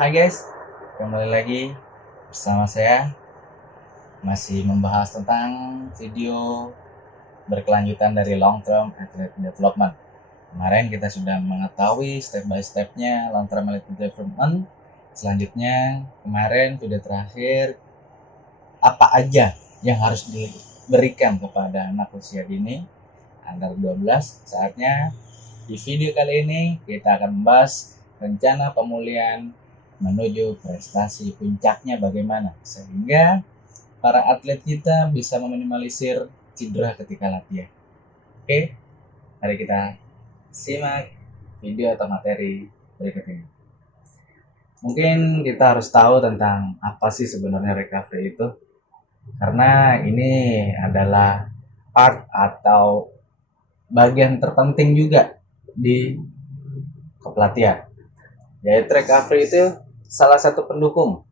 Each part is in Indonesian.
Hai guys, kembali lagi bersama saya masih membahas tentang video berkelanjutan dari long term athlete development. Kemarin kita sudah mengetahui step by stepnya long term athlete development. Selanjutnya kemarin video terakhir apa aja yang harus diberikan kepada anak usia dini under 12. Saatnya di video kali ini kita akan membahas rencana pemulihan menuju prestasi puncaknya bagaimana, sehingga para atlet kita bisa meminimalisir cedera ketika latihan. Oke, mari kita simak video atau materi berikut ini. Mungkin kita harus tahu tentang apa sih sebenarnya recovery itu, karena ini adalah part atau bagian terpenting juga di kepelatihan. Yaitu recovery itu salah satu pendukung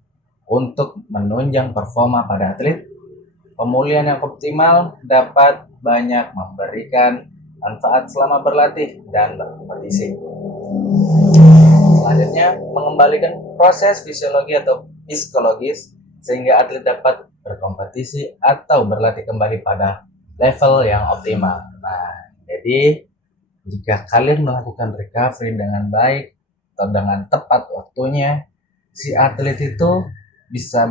untuk menunjang performa pada atlet. Pemulihan yang optimal dapat banyak memberikan manfaat selama berlatih dan berkompetisi. Selanjutnya, mengembalikan proses fisiologi atau psikologis sehingga atlet dapat berkompetisi atau berlatih kembali pada level yang optimal. Nah, jadi jika kalian melakukan recovery dengan baik atau dengan tepat waktunya, si atlet itu bisa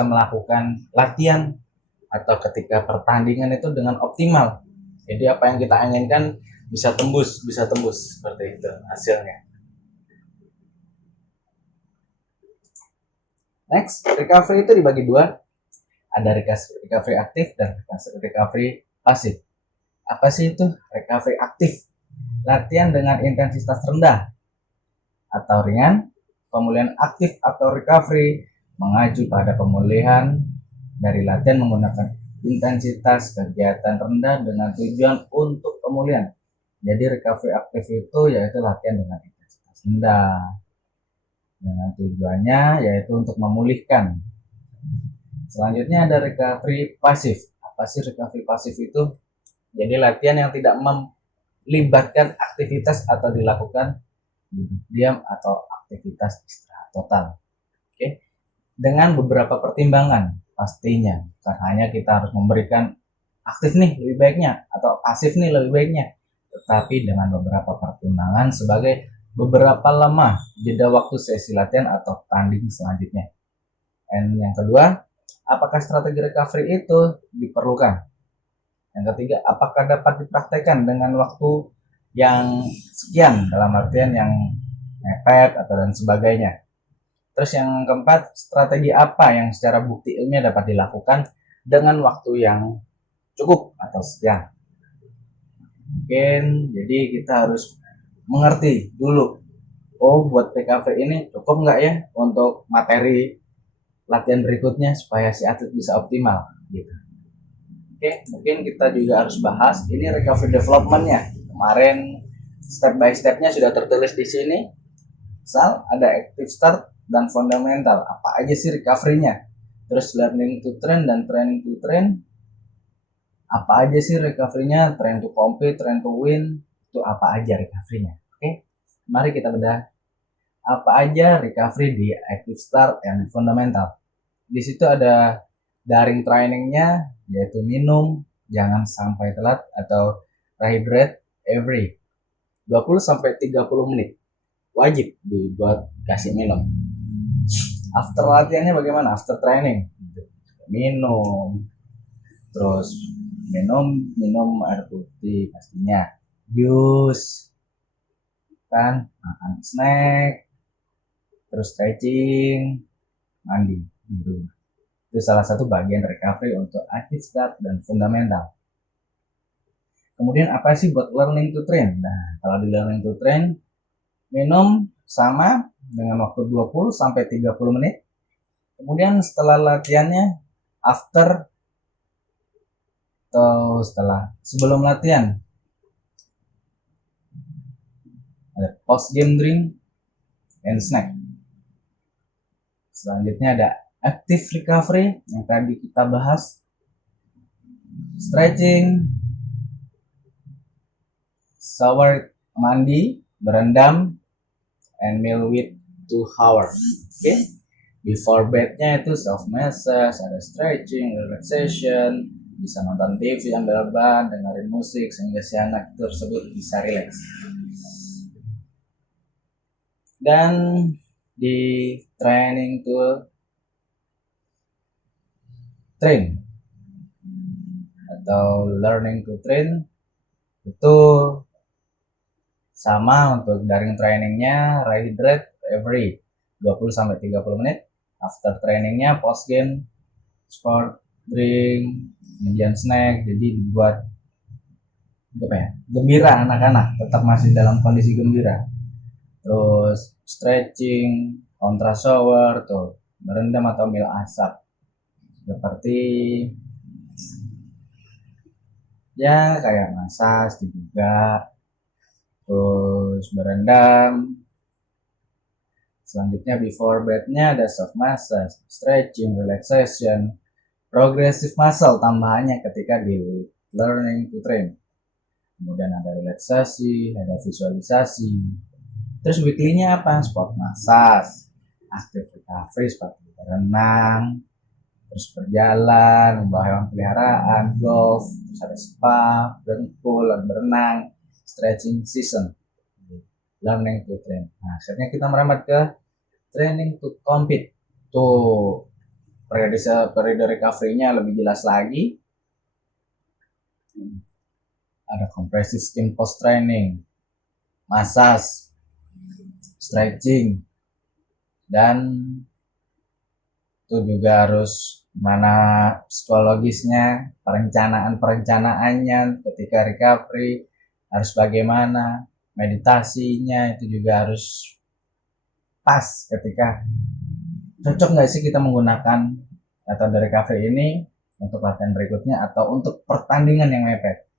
melakukan latihan atau ketika pertandingan itu dengan optimal. Jadi apa yang kita inginkan bisa tembus seperti itu hasilnya. Next, recovery itu dibagi dua. Ada recovery aktif dan recovery pasif. Apa sih itu recovery aktif? Latihan dengan intensitas rendah atau ringan. Pemulihan aktif atau recovery mengacu pada pemulihan dari latihan menggunakan intensitas kegiatan rendah dengan tujuan untuk pemulihan. Jadi recovery aktif itu yaitu latihan dengan intensitas rendah dengan tujuannya yaitu untuk memulihkan. Selanjutnya ada recovery pasif. Apa sih recovery pasif itu? Jadi latihan yang tidak melibatkan aktivitas atau dilakukan diam atau aktivitas istirahat total. Oke. Dengan beberapa pertimbangan pastinya. Bukan hanya kita harus memberikan aktif nih lebih baiknya atau pasif nih lebih baiknya, tetapi dengan beberapa pertimbangan sebagai beberapa lama jeda waktu sesi latihan atau tanding selanjutnya. Dan yang kedua, apakah strategi recovery itu diperlukan? Yang ketiga, apakah dapat dipraktekkan dengan waktu yang sekian dalam artian yang mepet atau dan sebagainya. Terus yang keempat, strategi apa yang secara bukti ilmiah dapat dilakukan dengan waktu yang cukup atau sekian. Mungkin jadi kita harus mengerti dulu, oh buat recovery ini cukup nggak ya untuk materi latihan berikutnya supaya si atlet bisa optimal gitu. Oke, mungkin kita juga harus bahas ini recovery development-nya. Kemarin step by step-nya sudah tertulis di sini. Misal ada active start dan fundamental. Apa aja sih recovery-nya? Terus learning to train dan training to train. Apa aja sih recovery-nya? Train to compete, train to win. Itu apa aja recovery-nya? Oke, mari kita bedah. Apa aja recovery di active start dan fundamental. Di situ ada daring trainingnya, yaitu minum jangan sampai telat atau rehydrate every 20-30 menit. Wajib dibuat kasih minum. After latihannya bagaimana? After training minum, terus minum air putih pastinya, jus kan, makan snack, terus stretching, mandi di rumah. Itu salah satu bagian recovery untuk active start dan fundamental. Kemudian apa sih buat learning to train? Nah, kalau di learning to train, minum sama dengan waktu 20-30 menit. Kemudian setelah latihannya, after atau sebelum latihan, ada post game drink and snack. Selanjutnya ada active recovery yang tadi kita bahas, stretching, shower, mandi, berendam, and meal with 2 hours. Oke. Before bednya itu self massage, ada stretching, relaxation, bisa nonton TV ambil ban, dengerin musik sehingga si anak tersebut bisa rileks. Dan di training to train atau learning to train itu sama untuk daring trainingnya, rehydrate every 20-30 menit. After trainingnya post game sport drink, kemudian snack, jadi dibuat apa ya, gembira, anak-anak tetap masih dalam kondisi gembira. Terus stretching, kontra shower tuh, berendam atau mil asap seperti ya kayak massage juga, terus berendam. Selanjutnya before bednya ada soft massage, stretching, relaxation, progressive muscle tambahannya ketika di learning to train. Kemudian ada relaksasi, ada visualisasi. Terus weekly-nya apa? Sport massage, active recovery seperti berenang, terus berjalan, membawa hewan peliharaan, golf, terus ada spa, pool, berenang, stretching season, learning to train. Nah, akhirnya kita merambat ke training to compete. Tuh, periode recovery-nya lebih jelas lagi. Ada compressive skin post training, massage, stretching, dan itu juga harus mana psikologisnya, perencanaannya ketika recovery harus bagaimana, meditasinya itu juga harus pas ketika cocok nggak sih kita menggunakan metode recovery ini untuk latihan berikutnya atau untuk pertandingan yang mepet.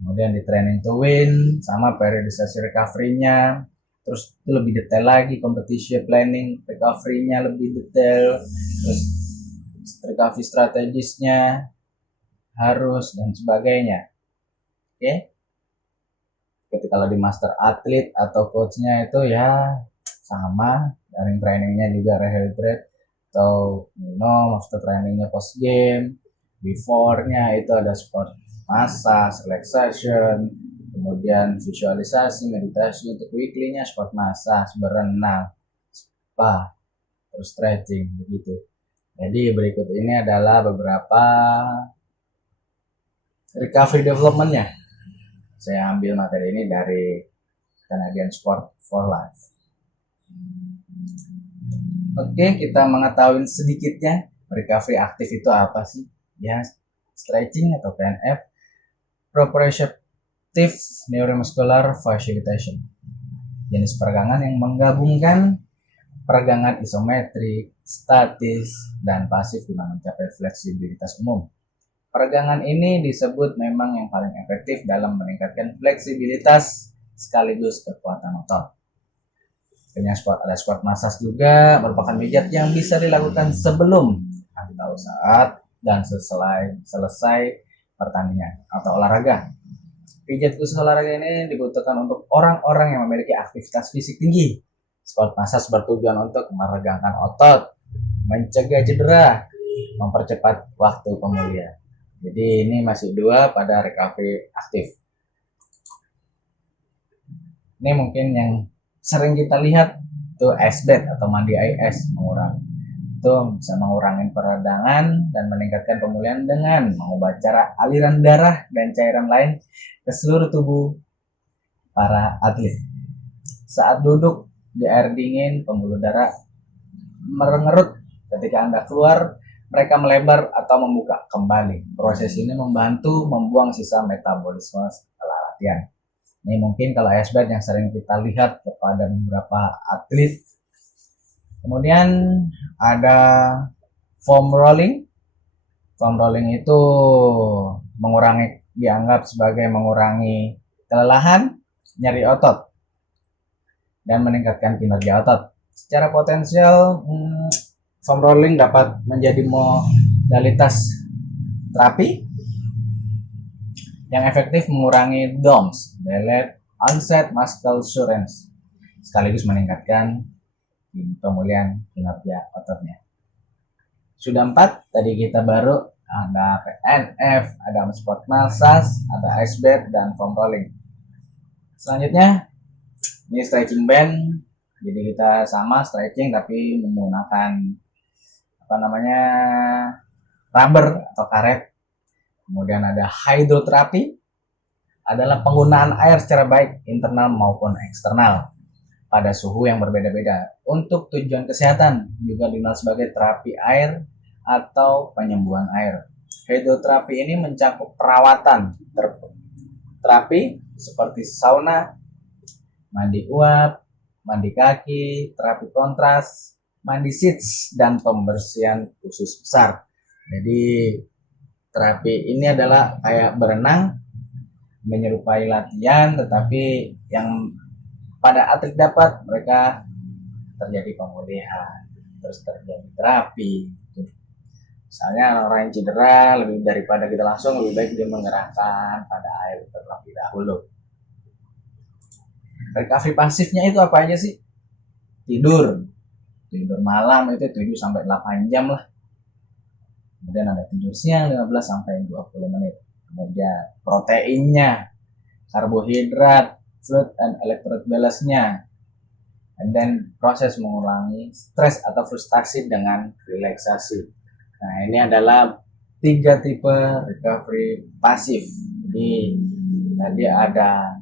Kemudian di training to win sama periodisasi recovery-nya, terus itu lebih detail lagi, competition planning recovery-nya lebih detail, terus recovery strategisnya harus dan sebagainya. Oke. Ketika kalau di master atlet atau coachnya itu ya sama, daring trainingnya juga rehydrate atau minum, after trainingnya post game, before-nya itu ada sport massage, relaxation, kemudian visualisasi, meditasi. Untuk weekly-nya sport massage, berenang, spa, terus stretching begitu. Jadi berikut ini adalah beberapa recovery development-nya. Saya ambil materi ini dari Canadian Sport for Life. Oke, kita mengetahui sedikitnya recovery aktif itu apa sih? Ya, stretching atau PNF, proprioceptive neuromuscular facilitation, jenis peregangan yang menggabungkan peregangan isometrik, statis, dan pasif guna mencapai fleksibilitas umum. Peregangan ini disebut memang yang paling efektif dalam meningkatkan fleksibilitas sekaligus kekuatan otot. Ada sport massage juga, merupakan pijat yang bisa dilakukan sebelum atau saat dan selesai pertandingan atau olahraga. Pijat khusus olahraga ini dibutuhkan untuk orang-orang yang memiliki aktivitas fisik tinggi. Sport massage bertujuan untuk meregangkan otot, mencegah cedera, mempercepat waktu pemulihan. Jadi ini masih 2 pada recovery aktif. Ini mungkin yang sering kita lihat tuh ice bath atau mandi air es, itu bisa mengurangi peradangan dan meningkatkan pemulihan dengan mengubah cara aliran darah dan cairan lain ke seluruh tubuh para atlet. Saat duduk di air dingin, pembuluh darah mengerut. Ketika Anda keluar, mereka melebar atau membuka kembali. Proses ini membantu membuang sisa metabolisme setelah latihan. Ini mungkin kalau ice bath yang sering kita lihat kepada beberapa atlet. Kemudian ada foam rolling. Foam rolling itu dianggap sebagai mengurangi kelelahan, nyeri otot, dan meningkatkan kinerja otot. Secara potensial, foam rolling dapat menjadi modalitas terapi yang efektif mengurangi DOMS, delayed onset muscle soreness, sekaligus meningkatkan pemulihan kinerja ototnya. Sudah 4, tadi kita baru ada PNF, ada spot massage, ada ice bath, dan foam rolling. Selanjutnya ini stretching band. Jadi kita sama stretching tapi menggunakan rubber atau karet. Kemudian ada hydroterapi, adalah penggunaan air secara baik internal maupun eksternal pada suhu yang berbeda-beda untuk tujuan kesehatan, juga dikenal sebagai terapi air atau penyembuhan air. Hidroterapi ini mencakup perawatan terapi seperti sauna, mandi uap, mandi kaki, terapi kontras, mandi sheets, dan pembersihan usus besar. Jadi terapi ini adalah kayak berenang, menyerupai latihan, tetapi yang pada atlet dapat mereka terjadi pemulihan, terus terjadi terapi. Misalnya orang yang cedera, lebih daripada kita langsung, lebih baik dia menggerakkan pada air terlebih dahulu. Recovery pasifnya itu apa aja sih? Tidur malam itu 7-8 jam lah. Kemudian ada tidur siang 15-20 menit. Kemudian proteinnya, karbohidrat, fluid and electrolyte balance-nya, dan proses mengurangi stres atau frustasi dengan relaksasi. Nah, ini adalah 3 tipe recovery pasif. Jadi tadi ada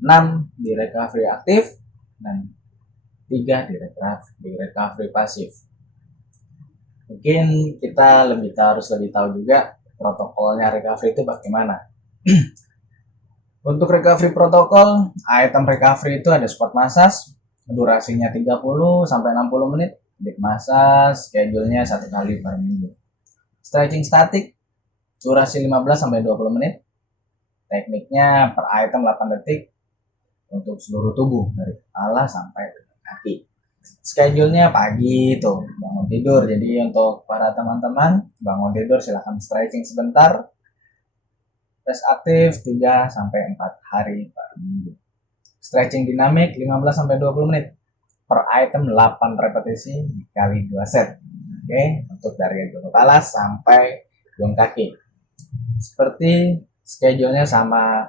6 di recovery aktif dan 3 di recovery pasif. Mungkin kita harus lebih tahu juga protokolnya recovery itu bagaimana. Untuk recovery protokol, item recovery itu ada spot massage, durasinya 30-60 menit, deep massage, schedule-nya 1 kali per minggu. Stretching static, durasi 15-20 menit, tekniknya per item 8 detik untuk seluruh tubuh dari kepala sampai kaki. Schedule-nya pagi tuh, bangun tidur. Jadi untuk para teman-teman bangun tidur silahkan stretching sebentar. Rest aktif 3-4 hari per minggu. Stretching dinamik 15-20 menit per item, 8 repetisi dikali 2 set. Oke, untuk dari ujung kepala sampai ujung kaki. Seperti schedule-nya sama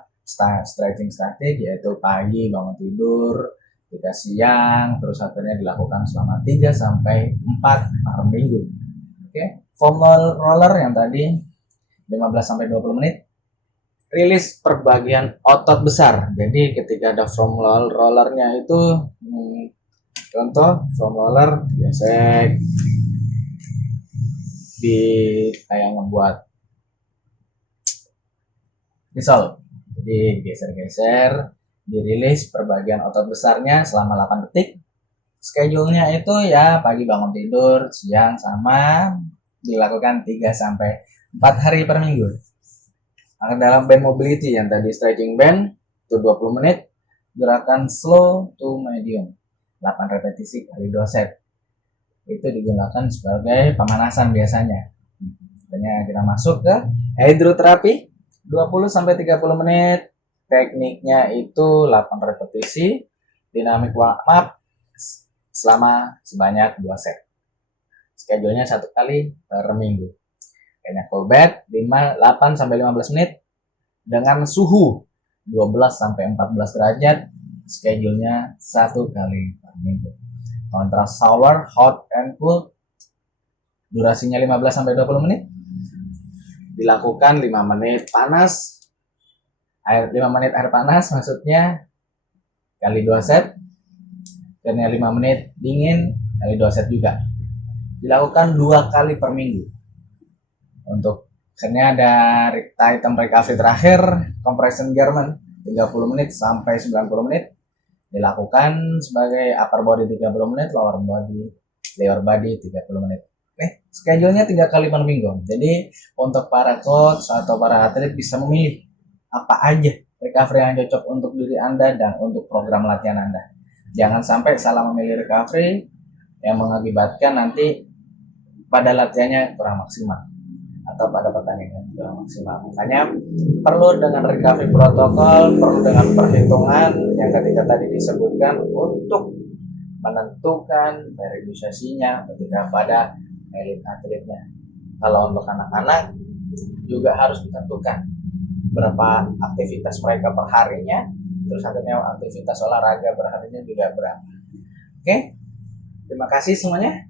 stretching statik, yaitu pagi bangun tidur, juga siang, terus akhirnya dilakukan selama 3-4 per minggu. Oke, foam roller yang tadi 15-20 menit. Rilis per bagian otot besar. Jadi ketika ada foam rollernya itu, contoh foam roller gesek di kayak ngebuat misal, jadi geser-geser, dirilis per bagian otot besarnya selama 8 detik. Schedule-nya itu ya pagi bangun tidur, siang sama, dilakukan 3-4 hari per minggu. Nah, dalam band mobility yang tadi stretching band itu 20 menit, gerakan slow to medium, 8 repetisi kali 2 set. Itu digunakan sebagai pemanasan biasanya. Makanya kita masuk ke hydroterapi 20-30 menit. Tekniknya itu 8 repetisi, dynamic warm up selama sebanyak 2 set. Schedule-nya 1 kali per minggu. Kayaknya cold bath 8-15 menit dengan suhu 12-14 derajat, schedule-nya 1 kali per minggu. Contrast shower hot and cool, durasinya 15-20 menit, dilakukan 5 menit panas, 5 menit air panas maksudnya, kali 2 set, dan 5 menit dingin kali 2 set juga, dilakukan 2 kali per minggu. Untuk akhirnya ada item recovery terakhir, compression German 30 menit sampai 90 menit, dilakukan sebagai upper body 30 menit, lower body 30 menit. Oke, schedule-nya 3 kali per minggu. Jadi untuk para coach atau para atlet bisa memilih apa aja recovery yang cocok untuk diri Anda dan untuk program latihan Anda. Jangan sampai salah memilih recovery yang mengakibatkan nanti pada latihannya kurang maksimal atau pada pertandingan kurang maksimal. Makanya perlu dengan recovery protokol, perlu dengan perhitungan yang ketika tadi disebutkan untuk menentukan periodisasinya ketika pada elit atletnya. Kalau untuk anak-anak juga harus ditentukan berapa aktivitas mereka per harinya, terus akhirnya aktivitas olahraga per harinya juga berapa. Oke, terima kasih semuanya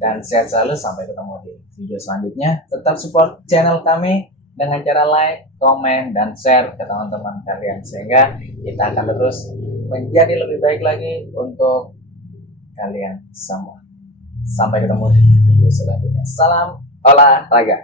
dan sehat selalu. Sampai ketemu di video selanjutnya. Tetap support channel kami dengan cara like, komen, dan share ke teman-teman kalian sehingga kita akan terus menjadi lebih baik lagi untuk kalian semua. Sampai ketemu di video selanjutnya. Salam olahraga.